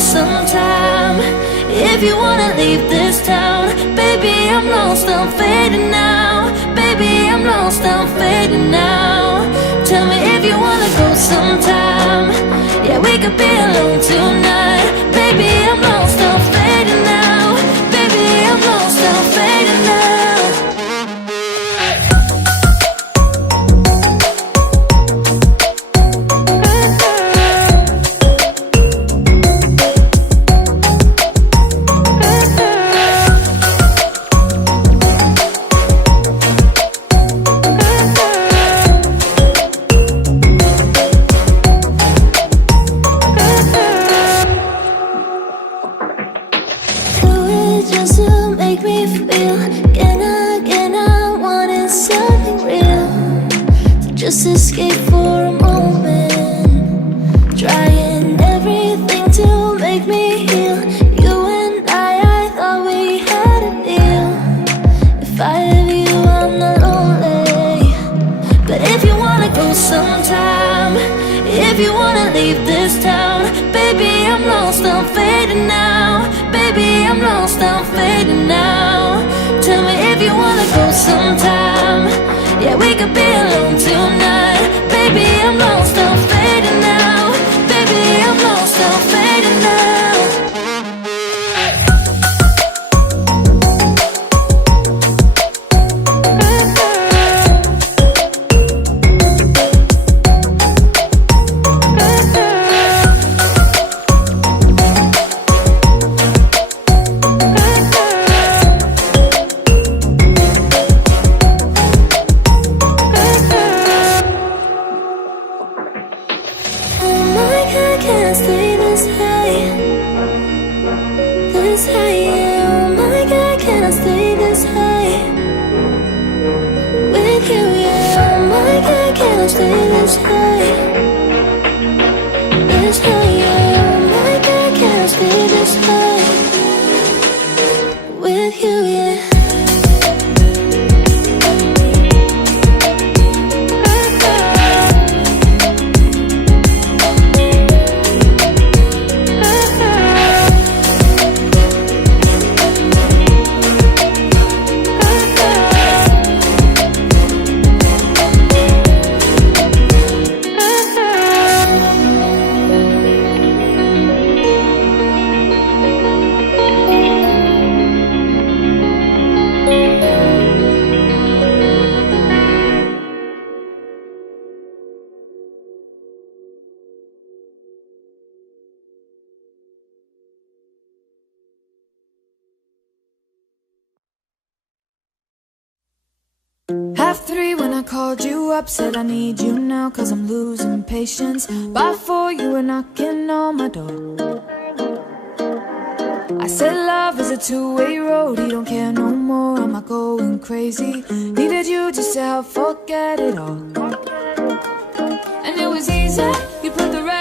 sometime. If you wanna leave this town, baby, I'm lost, I'm fading now. Baby, I'm lost, I'm fading now. Tell me if you wanna go sometime. Yeah, we could be alone tonight. Baby, I'm lost, I'm fading now. Baby, I'm lost, I'm fading now. Just escape for a moment, trying everything to make me heal. You and I thought we had a deal. If I have you, I'm not lonely. But if you wanna go sometime, if you wanna leave this town, baby, I'm lost, I'm fading now. Baby, I'm lost, I'm fading now. Tell me if you wanna go sometime. Yeah, we could be alone tonight. Baby, I'm lost, I'm fading now. Baby, I'm lost, I'm fading now. Half three when I called you up, said I need you now, cause I'm losing patience. By four you were knocking on my door. I said love is a two-way road, you don't care no more, am I going crazy? Needed you just to help forget it all. And it was easy, you put the rest